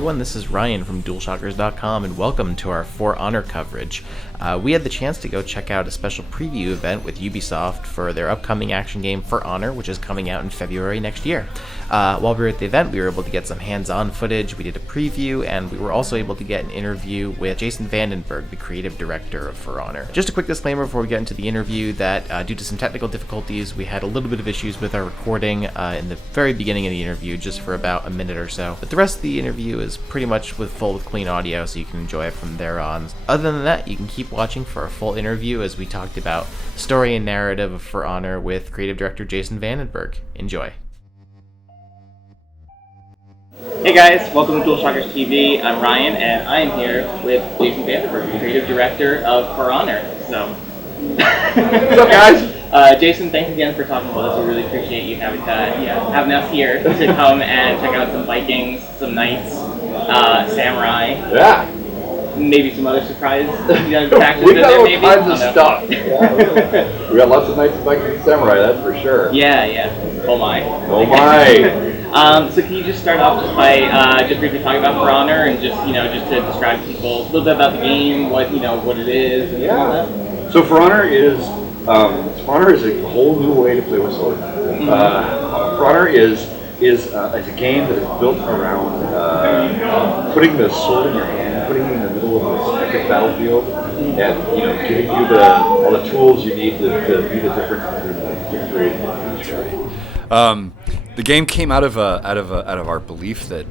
everyone, this is Ryan from DualShockers.com, and welcome to our For Honor coverage. We had the chance to go check out a special preview event with Ubisoft for their upcoming action game For Honor, which is coming out in February next year. While we were at the event, we were able to get some hands-on footage, we did a preview, and we were also able to get an interview with Jason VandenBerghe, the creative director of For Honor. Just a quick disclaimer before we get into the interview that due to some technical difficulties, we had a little bit of issues with our recording in the very beginning of the interview, just for about a minute or so. But the rest of the interview is pretty much full with clean audio, so you can enjoy it from there on. Other than that, you can keep watching for a full interview as we talked about story and narrative of For Honor with creative director Jason VandenBerghe. Enjoy. Hey guys, welcome to DualShockers TV. I'm Ryan, and I am here with Jason VandenBerghe, creative director of For Honor. So, what's up, guys? Jason, thanks again for talking with us. We really appreciate you having us here to come and check out some Vikings, some Knights, Samurai. Yeah. Maybe some other surprise factors we in got there, all maybe? kinds of stuff. Yeah, we got lots of Knights and Vikings Samurai, that's for sure. Yeah. Oh my. Oh my. So can you just start off just by just briefly talking about For Honor and just to describe to people a little bit about the game, what it is, and all that? So For Honor is a whole new way to play with sword. For Honor is a game that is built around putting the sword in your hand, putting it in the middle of a epic battlefield, and giving you all the tools you need to be the difference between victory and defeat. The game came out of our belief that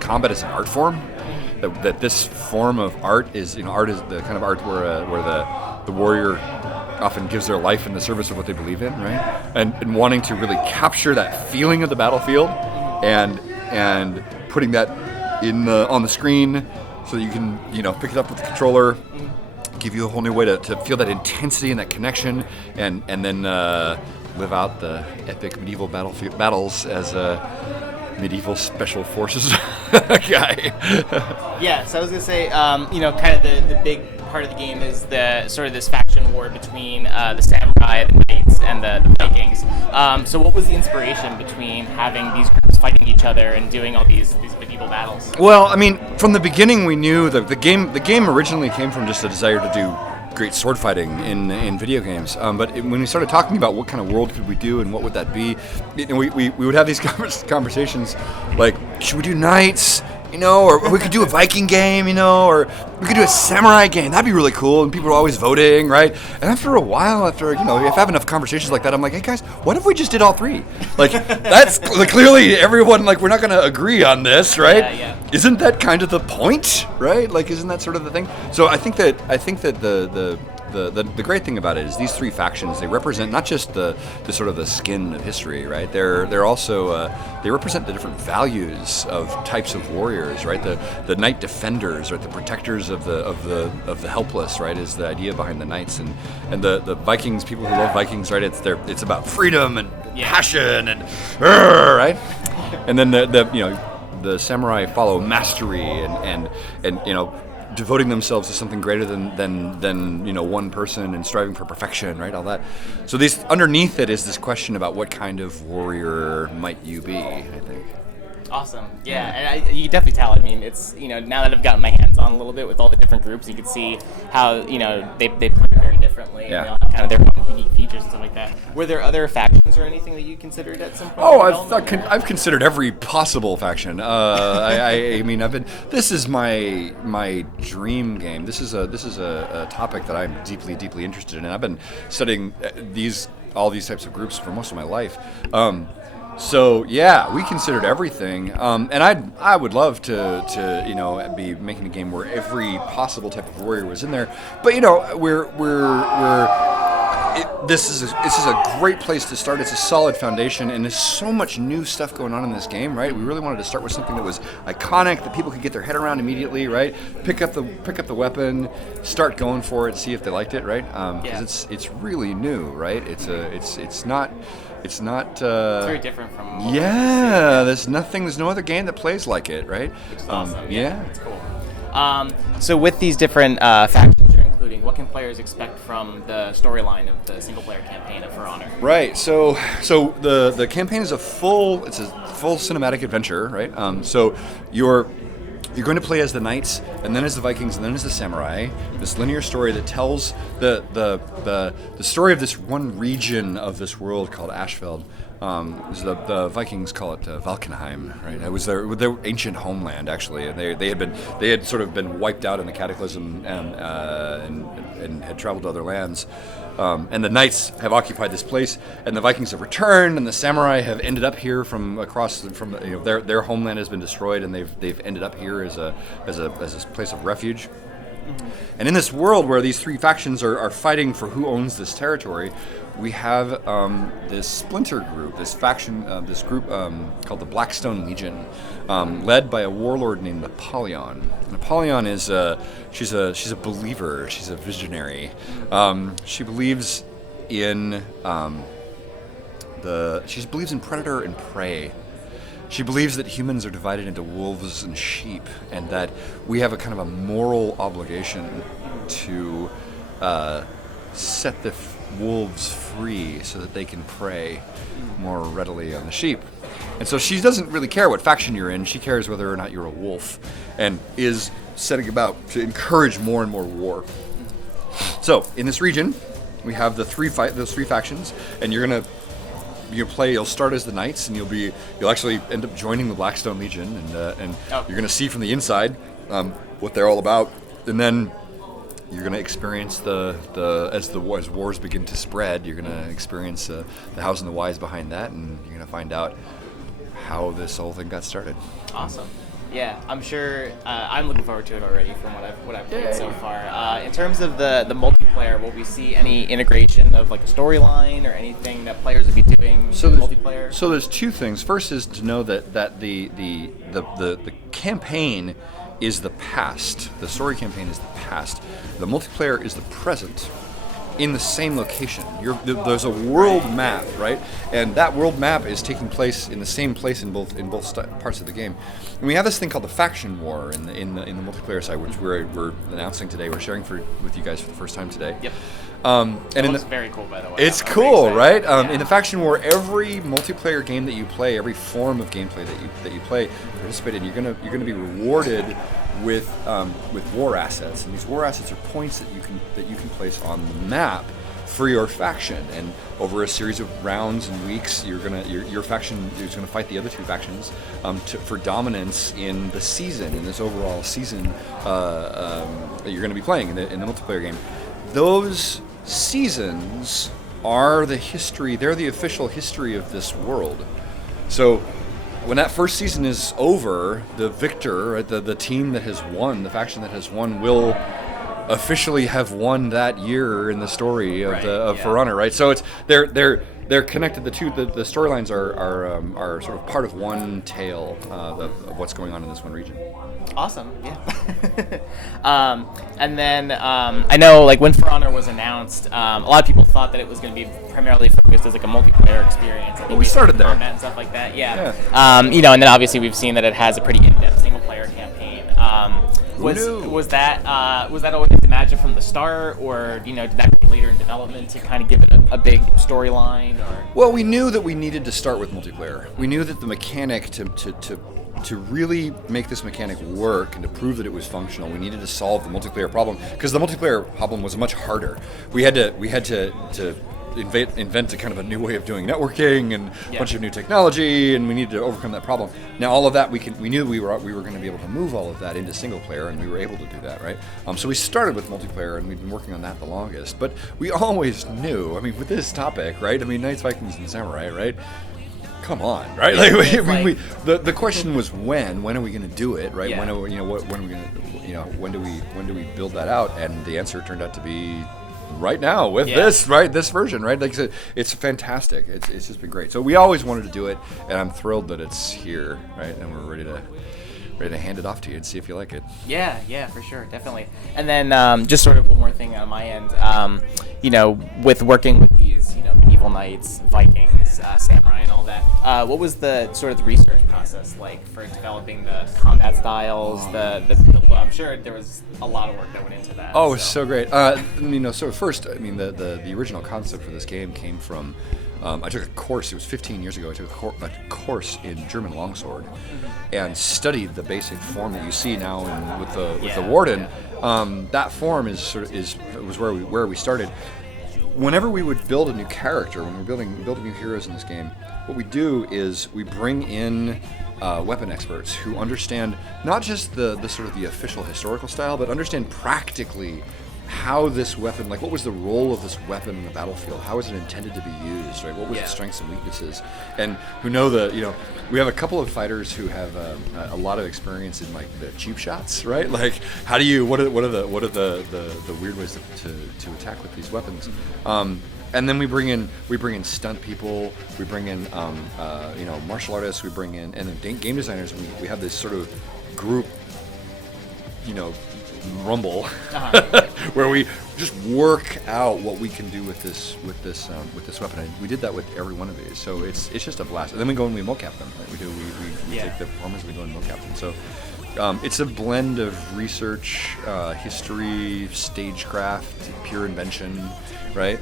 combat is an art form, that this form of art is the kind of art where the warrior often gives their life in the service of what they believe in, right? And wanting to really capture that feeling of the battlefield and putting that on the screen so that you can pick it up with the controller, give you a whole new way to feel that intensity and that connection, and then live out the epic medieval battles as a medieval special forces guy. Yeah, so I was gonna say, kind of the big part of the game is the sort of this faction war between the samurai, the knights, and the Vikings. So what was the inspiration between having these groups fighting each other and doing all these medieval battles? Well, I mean, from the beginning we knew that the game originally came from just a desire to do great sword fighting in video games, but when we started talking about what kind of world could we do and what would that be, we would have these conversations like, should we do knights, or we could do a Viking game, or we could do a samurai game. That'd be really cool. And people are always voting, right? And after a while, if I have enough conversations like that, I'm like, hey guys, what if we just did all three? Like, that's clearly everyone, like, we're not going to agree on this, right? Yeah. Isn't that kind of the point, right? Like, isn't that sort of the thing? So I think that the great thing about it is these three factions, they represent not just the sort of the skin of history, right? They're also they represent the different values of types of warriors, right? The knight defenders, right? The protectors of the helpless, right? Is the idea behind the knights, and the Vikings, people who love Vikings, right? It's about freedom and passion and right? And then the samurai follow mastery and devoting themselves to something greater than one person and striving for perfection, right? All that. So underneath it is this question about what kind of warrior might you be, I think. Awesome. Yeah, and you can definitely tell. I mean, it's now that I've gotten my hands on a little bit with all the different groups, you can see how they play very differently. Yeah. And kind of their own unique features and stuff like that. Were there other factions or anything that you considered at some point? Oh, I've considered every possible faction. I mean, this is my dream game. This is a topic that I'm deeply interested in, and I've been studying all these types of groups for most of my life. So yeah, we considered everything, and I would love to be making a game where every possible type of warrior was in there. But this is a great place to start. It's a solid foundation, and there's so much new stuff going on in this game, right? We really wanted to start with something that was iconic, that people could get their head around immediately, right? Pick up the weapon, start going for it, see if they liked it, right? Because it's really new, right? It's not. It's very different from. There's no other game that plays like it, right? Which is awesome. Yeah. It's cool. So with these different factions you're including mean, what can players expect from the storyline of the single-player campaign of For Honor? Right. So the campaign is a full cinematic adventure, right? So you're going to play as the knights, and then as the Vikings, and then as the samurai. This linear story that tells the story of this one region of this world called Ashfeld. The Vikings call it Valkenheim, right? It was their ancient homeland, actually, and they had sort of been wiped out in the Cataclysm and had traveled to other lands. And the knights have occupied this place, and the Vikings have returned, and the samurai have ended up here from their homeland has been destroyed, and they've ended up here as a place of refuge. And in this world where these three factions are fighting for who owns this territory, we have this splinter group, this group called the Blackstone Legion, led by a warlord named Napoleon. Napoleon is she's a believer, she's a visionary. She believes in she believes in predator and prey. She believes that humans are divided into wolves and sheep, and that we have a kind of a moral obligation to set the wolves free so that they can prey more readily on the sheep. And so she doesn't really care what faction you're in. She cares whether or not you're a wolf, and is setting about to encourage more and more war. So in this region, we have those three factions, and you'll start as the knights, and you'll actually end up joining the Blackstone Legion, and you're going to see from the inside what they're all about, and then you're going to experience as wars begin to spread, you're going to experience the hows and the whys behind that, and you're going to find out how this whole thing got started. Awesome. Yeah, I'm sure. I'm looking forward to it already from what I've played so far. In terms of the multiplayer, will we see any integration of like a storyline or anything that players will be doing in multiplayer? So there's two things. First is to know that the campaign is the past. The story campaign is the past. The multiplayer is the present, in the same location. There's a world map, right? And that world map is taking place in the same place in both parts of the game. And we have this thing called the faction war in the multiplayer side, which we're announcing today. We're sharing with you guys for the first time today. Yep. It looks very cool, by the way. It's cool, right? In the faction war, every multiplayer game that you play, every form of gameplay that you play, participate in, you're gonna be rewarded with war assets, and these war assets are points that you can place on the map for your faction. And over a series of rounds and weeks, your faction is gonna fight the other two factions for dominance in the season, in this overall season that you're gonna be playing in the multiplayer game. Those seasons are the history. They're the official history of this world. So when that first season is over, the victor, the team that has won, the faction that has won, will officially have won that year in the story of For Honor, right? So it's they're connected. The storylines are sort of part of one tale of what's going on in this one region. Awesome, yeah. And then I know, like, when For Honor was announced, a lot of people thought that it was going to be primarily focused as like a multiplayer experience. Well, we started there. Combat and stuff like that, yeah. And then obviously we've seen that it has a pretty in-depth single-player campaign. Was that always imagined from the start, or did that come later in development to kind of give it a big storyline? Or? Well, we knew that we needed to start with multiplayer. We knew that the mechanic to really make this mechanic work and to prove that it was functional, we needed to solve the multiplayer problem, because the multiplayer problem was much harder. We had to invent a kind of a new way of doing networking and a bunch of new technology, and we needed to overcome that problem. Now, all of that we knew we were going to be able to move all of that into single player, and we were able to do that, right? So we started with multiplayer, and we've been working on that the longest. But we always knew, with this topic, right? Knights, Vikings, and Samurai, right? Come on, right? The question was when are we going to do it, right? Yeah. When are we going to, when do we build that out? And the answer turned out to be right now with this version, right? Like I said, it's fantastic. It's just been great. So we always wanted to do it, and I'm thrilled that it's here, right? And we're ready to hand it off to you and see if you like it. Yeah, for sure, definitely. And then just sort of one more thing on my end, with working with these, medieval knights, Vikings, samurai, and all that. What was the sort of the research process like for developing the combat styles? I'm sure there was a lot of work that went into that. Oh, it was so great. So first, I mean, the original concept for this game came from. I took a course. It was 15 years ago. I took a course in German longsword, and studied the basic form that you see now with the Warden. That form was where we started. Whenever we would build a new character, when we're building new heroes in this game, what we do is we bring in weapon experts who understand not just the sort of the official historical style, but understand practically how this weapon, like what was the role of this weapon in the battlefield? How is it intended to be used, right? What was its strengths and weaknesses? And who know we have a couple of fighters who have a lot of experience in like the cheap shots, right? Like how do you, what are the weird ways to attack with these weapons? And then we bring in stunt people, we bring in martial artists, we bring in, and then game designers. We have this sort of group, rumble where we just work out what we can do with this weapon. And we did that with every one of these, so it's just a blast. And then we go and we mocap them. Right? We take the performance and we go and mocap them. So it's a blend of research, history, stagecraft, pure invention, right?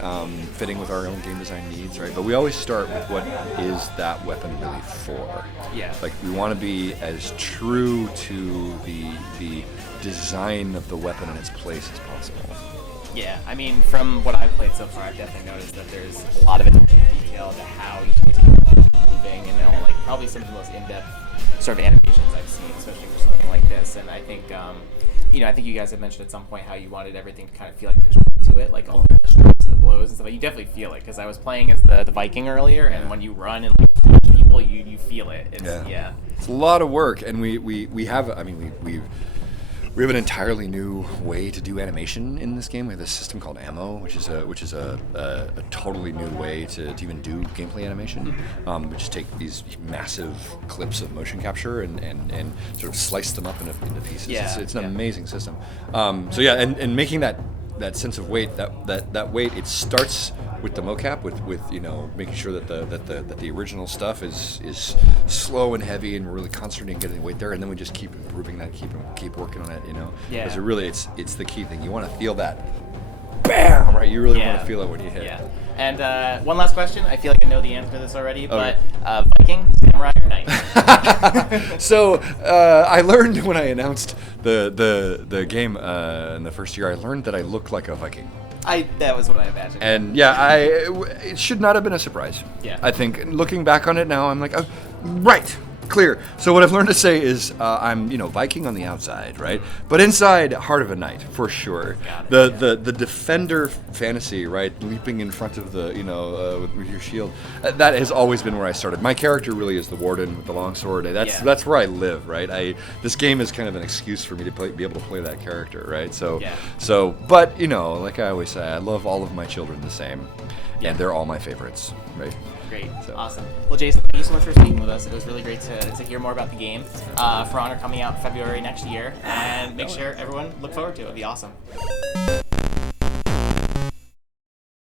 Fitting with our own game design needs, right? But we always start with what is that weapon really for? Yeah. Like we want to be as true to the design of the weapon in its place as possible. Yeah, I mean, from what I've played so far, I've definitely noticed that there's a lot of attention to detail to how each particular person is moving, and like probably some of the most in-depth sort of animations I've seen, especially for something like this. And I think, I think you guys had mentioned at some point how you wanted everything to kind of feel like there's to it, like all the strikes and the blows and stuff. But you definitely feel it, because I was playing as the Viking earlier, and when you run and like punch people, you feel it. It's a lot of work, and we have. I mean, we have an entirely new way to do animation in this game. We have this system called Ammo, which is a totally new way to even do gameplay animation. We just take these massive clips of motion capture and sort of slice them up into pieces. It's an amazing system. And making that sense of weight, that weight, it starts with the mocap, with making sure that the original stuff is slow and heavy, and we're really concentrating on getting the weight there, and then we just keep improving that, keep working on it, because it's the key thing. You want to feel that bam, right? You really want to feel it when you hit. And one last question. I feel like I know the answer to this already, but Viking, samurai, or knight? So I learned when I announced the game in the first year, I learned that I look like a Viking. That was what I imagined. And it should not have been a surprise. Yeah. I think looking back on it now, I'm like, oh, right. Clear. So what I've learned to say is I'm Viking on the outside, right? But inside, heart of a knight for sure. The defender fantasy, right? Leaping in front of the with your shield. That has always been where I started. My character really is the warden with the longsword. That's where I live, right? This game is kind of an excuse for me to be able to play that character, right? But like I always say, I love all of my children the same, and they're all my favorites, right? Great. Awesome. Well, Jason, thank you so much for speaking with us. It was really great to hear more about the game. For Honor coming out in February next year. And make sure everyone look forward to it. It'll be awesome.